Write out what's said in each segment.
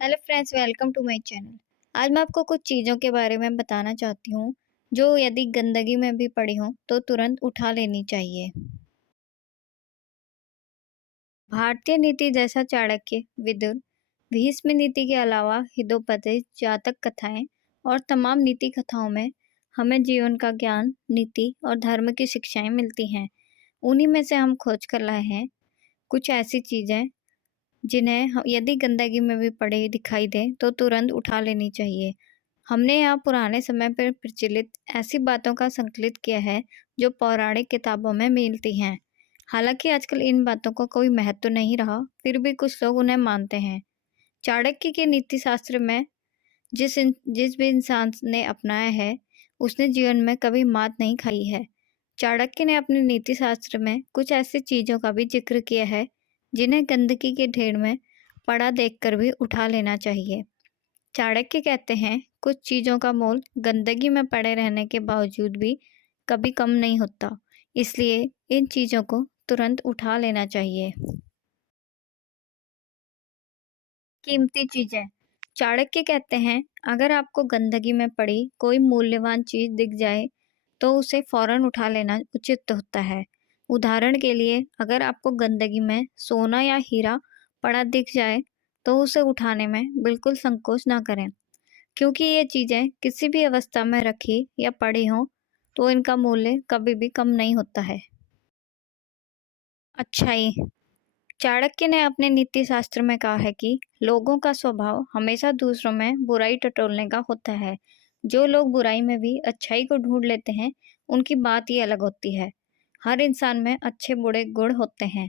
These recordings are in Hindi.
Hello friends, welcome to my channel. आज मैं आपको कुछ चीज़ों के बारे में बताना चाहती हूँ जो यदि गंदगी में भी पड़ी हों तो तुरंत उठा लेनी चाहिए। भारतीय नीति जैसा चाणक्य, विदुर, भीष्म नीति के अलावा हितोपदेश, जातक कथाएं और तमाम नीति कथाओं में हमें जीवन का ज्ञान, नीति और धर्म की शिक्षाएं मिलती हैं। उन्हीं में से हम खोज कर लाए हैं कुछ ऐसी चीज़ें जिन्हें यदि गंदगी में भी पड़े दिखाई दें तो तुरंत उठा लेनी चाहिए। हमने यहाँ पुराने समय पर प्रचलित ऐसी बातों का संकलित किया है जो पौराणिक किताबों में मिलती हैं। हालांकि आजकल इन बातों का कोई महत्व नहीं रहा, फिर भी कुछ लोग उन्हें मानते हैं। चाणक्य के नीति शास्त्र में जिस भी इंसान ने अपनाया है, उसने जीवन में कभी मात नहीं खाई है। चाणक्य ने अपने नीति शास्त्र में कुछ ऐसी चीज़ों का भी जिक्र किया है जिन्हें गंदगी के ढेर में पड़ा देखकर भी उठा लेना चाहिए। चाणक्य कहते हैं, कुछ चीज़ों का मोल गंदगी में पड़े रहने के बावजूद भी कभी कम नहीं होता, इसलिए इन चीज़ों को तुरंत उठा लेना चाहिए। कीमती चीज़ें। चाणक्य कहते हैं, अगर आपको गंदगी में पड़ी कोई मूल्यवान चीज़ दिख जाए तो उसे फौरन उठा लेना उचित होता है। उदाहरण के लिए, अगर आपको गंदगी में सोना या हीरा पड़ा दिख जाए तो उसे उठाने में बिल्कुल संकोच ना करें, क्योंकि ये चीज़ें किसी भी अवस्था में रखी या पड़ी हों तो इनका मूल्य कभी भी कम नहीं होता है। अच्छाई। चाणक्य ने अपने नीति शास्त्र में कहा है कि लोगों का स्वभाव हमेशा दूसरों में बुराई टटोलने का होता है। जो लोग बुराई में भी अच्छाई को ढूंढ लेते हैं, उनकी बात ही अलग होती है। हर इंसान में अच्छे बुरे गुण होते हैं।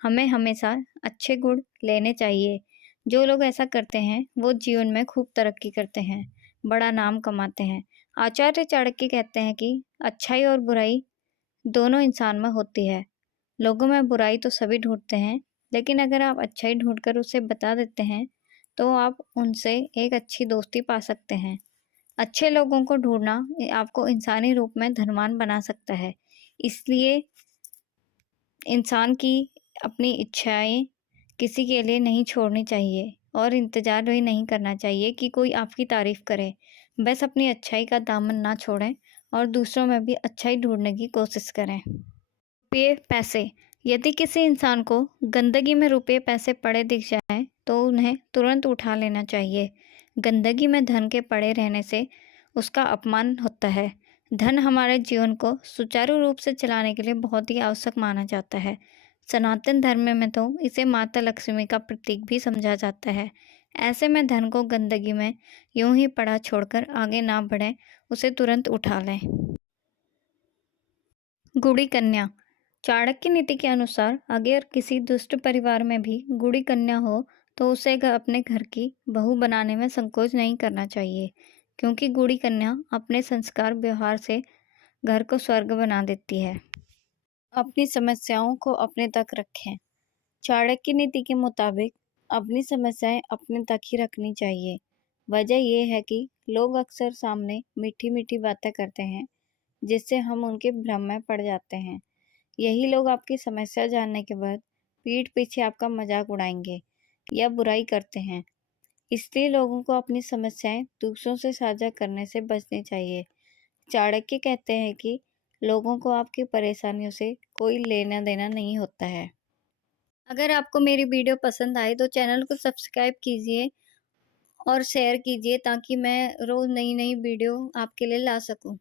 हमें हमेशा अच्छे गुण लेने चाहिए। जो लोग ऐसा करते हैं वो जीवन में खूब तरक्की करते हैं, बड़ा नाम कमाते हैं। आचार्य चाणक्य कहते हैं कि अच्छाई और बुराई दोनों इंसान में होती है। लोगों में बुराई तो सभी ढूंढते हैं, लेकिन अगर आप अच्छाई ढूंढकर उसे बता देते हैं तो आप उनसे एक अच्छी दोस्ती पा सकते हैं। अच्छे लोगों को ढूंढना आपको इंसानी रूप में धनवान बना सकता है। इसलिए इंसान की अपनी इच्छाएं किसी के लिए नहीं छोड़नी चाहिए और इंतज़ार भी नहीं करना चाहिए कि कोई आपकी तारीफ़ करे। बस अपनी अच्छाई का दामन ना छोड़ें और दूसरों में भी अच्छाई ढूंढने की कोशिश करें। रुपये पैसे। यदि किसी इंसान को गंदगी में रुपये पैसे पड़े दिख जाएं तो उन्हें तुरंत उठा लेना चाहिए। गंदगी में धन के पड़े रहने से उसका अपमान होता है। धन हमारे जीवन को सुचारू रूप से चलाने के लिए बहुत ही आवश्यक माना जाता है। सनातन धर्म में तो इसे माता लक्ष्मी का प्रतीक भी समझा जाता है। ऐसे में धन को गंदगी में यूं ही पड़ा छोड़कर आगे ना बढ़ें, उसे तुरंत उठा लें। गुड़ी कन्या। चाणक्य नीति के अनुसार अगर किसी दुष्ट परिवार में भी गुड़ी कन्या हो तो उसे अपने घर की बहू बनाने में संकोच नहीं करना चाहिए, क्योंकि गुड़ी कन्या अपने संस्कार व्यवहार से घर को स्वर्ग बना देती है। अपनी समस्याओं को अपने तक रखें। चाणक्य नीति के मुताबिक अपनी समस्याएं अपने तक ही रखनी चाहिए। वजह यह है कि लोग अक्सर सामने मीठी मीठी बातें करते हैं, जिससे हम उनके भ्रम में पड़ जाते हैं। यही लोग आपकी समस्या जानने के बाद पीठ पीछे आपका मजाक उड़ाएंगे या बुराई करते हैं। इसलिए लोगों को अपनी समस्याएं दूसरों से साझा करने से बचनी चाहिए। चाणक्य कहते हैं कि लोगों को आपकी परेशानियों से कोई लेना देना नहीं होता है। अगर आपको मेरी वीडियो पसंद आए तो चैनल को सब्सक्राइब कीजिए और शेयर कीजिए ताकि मैं रोज़ नई नई वीडियो आपके लिए ला सकूं।